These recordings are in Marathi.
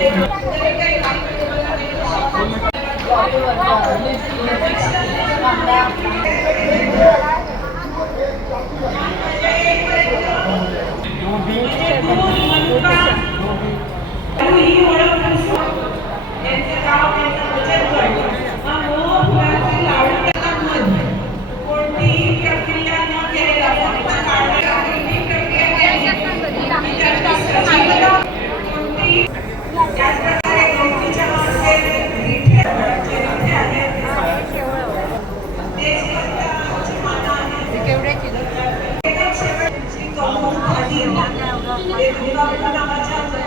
好的，好的，好，好的。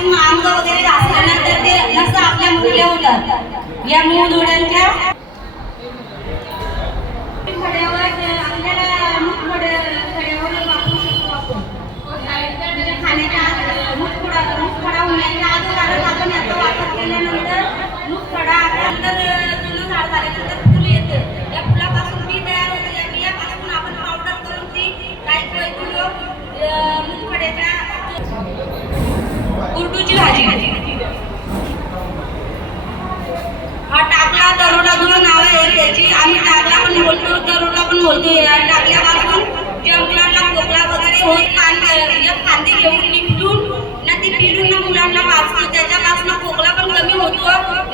याच्यापासून अंग वगैरे घासल्यानंतर ते नसतं आपल्या मुलीला होतात या मूळ डोळ्यांच्या दरोडा पण बोलतो या टाकल्यापासून खोकला वगैरे होत कांदे एक कांदे घेऊन निपटून ना ती पिलून ना मुलांना वाचतो त्याच्यापासून खोकला पण कमी होतो.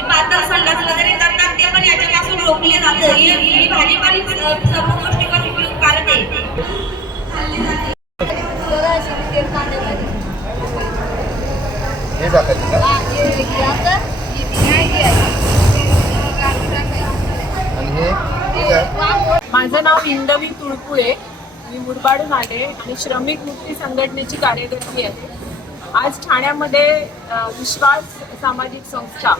पातळ संडास वगैरे करतात ते पण याच्यापासून रोखले जातं. ही भाजी पण सर्व गोष्टी पण आहे हे टाकायचं का आणि हे हे काय माझं नाव इंदवी तुळपुळे. मी मुरबाडून आले आणि श्रमिक मुक्ती संघटनेची कार्यकर्ती आहे. आज ठाण्यामध्ये विश्वास सामाजिक संस्था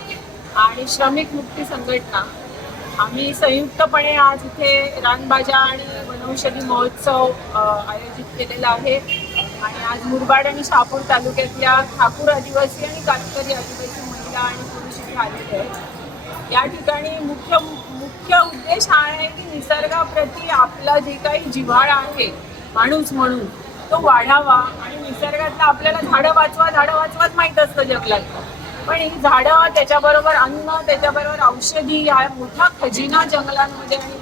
आणि श्रमिक मुक्ती संघटना. आम्ही संयुक्तपणे आज इथे रानबाजा आणि वनौषधी महोत्सव आयोजित केलेला आहे. आणि आज मुरबाड आणि शहापूर तालुक्यातल्या ठाकूर आदिवासी आणि कातकरी आदिवासी महिला आणि पुरुष इथे आलेले आहेत. या ठिकाणी मुख्य मुख्य उद्देश हा आहे की निसर्गाप्रती आपला जे काही जिव्हाळा आहे माणूस म्हणून तो वाढावा. आणि निसर्गातलं आपल्याला झाडं वाचवा झाडं वाचवाच माहीत असतं जगलात पण ही झाडं त्याच्याबरोबर अन्न त्याच्याबरोबर औषधी हा मोठा खजिना जंगलांमध्ये आणि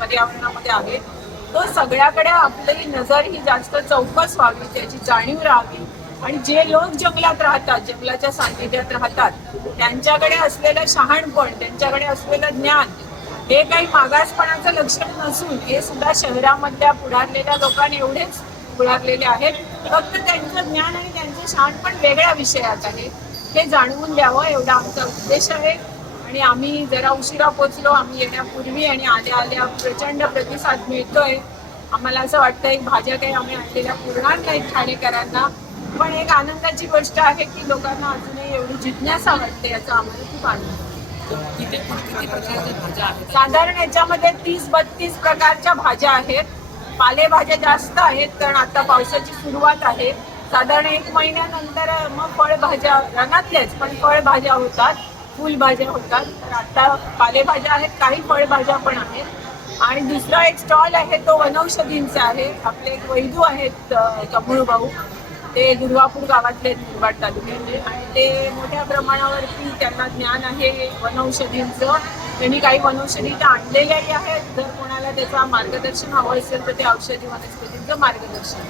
पर्यावरणामध्ये आहे तो सगळ्याकडे आपली नजर ही जास्त चौकस व्हावी त्याची जाणीव राहावी. आणि जे लोक जंगलात राहतात जंगलाच्या सान्निध्यात राहतात त्यांच्याकडे असलेलं शहाणपण त्यांच्याकडे असलेलं ज्ञान हे काही मागासपणाचं लक्षण नसून हे सुद्धा शहरामधल्या पुढारलेल्या लोकांनी एवढेच पुढारलेले आहेत. फक्त त्यांचं ज्ञान आणि त्यांचं शहाणपण वेगळ्या विषयात आहे. हे जाणवून द्यावं एवढा आमचा उद्देश आहे. आणि आम्ही जरा उशिरा पोचलो आम्ही येण्यापूर्वी आणि आल्या आल्या प्रचंड प्रतिसाद मिळतोय. आम्हाला असं वाटतं एक भाज्या काही आम्ही आणलेल्या पुरणार नाहीत ठाणेकरांना. पण एक आनंदाची गोष्ट आहे की लोकांना अजूनही एवढी जिज्ञासा वाटते याचा आम्हाला खूप आनंद. साधारण याच्यामध्ये तीस बत्तीस प्रकारच्या भाज्या आहेत. पालेभाज्या जास्त आहेत कारण आता पावसाची सुरुवात आहे. साधारण एक महिन्यानंतर मग फळभाज्या रनातल्याच पण फळभाज्या होतात फुलभाज्या होतात. तर आता पालेभाज्या आहेत काही फळभाज्या पण आहेत. आणि दुसरा एक स्टॉल आहे तो वनौषधींचा आहे. आपले एक वैदू आहेत कमळू भाऊ. ते दुर्गापूर गावातले आहेत, मुरबाड तालुक्यातले. आणि ते मोठ्या प्रमाणावरती त्यांना ज्ञान आहे वनौषधींचं. त्यांनी काही वनौषधी तर आणलेल्याही आहेत. जर कोणाला त्याचा मार्गदर्शन हवं असेल तर ते औषधी वनस्पतींचं मार्गदर्शन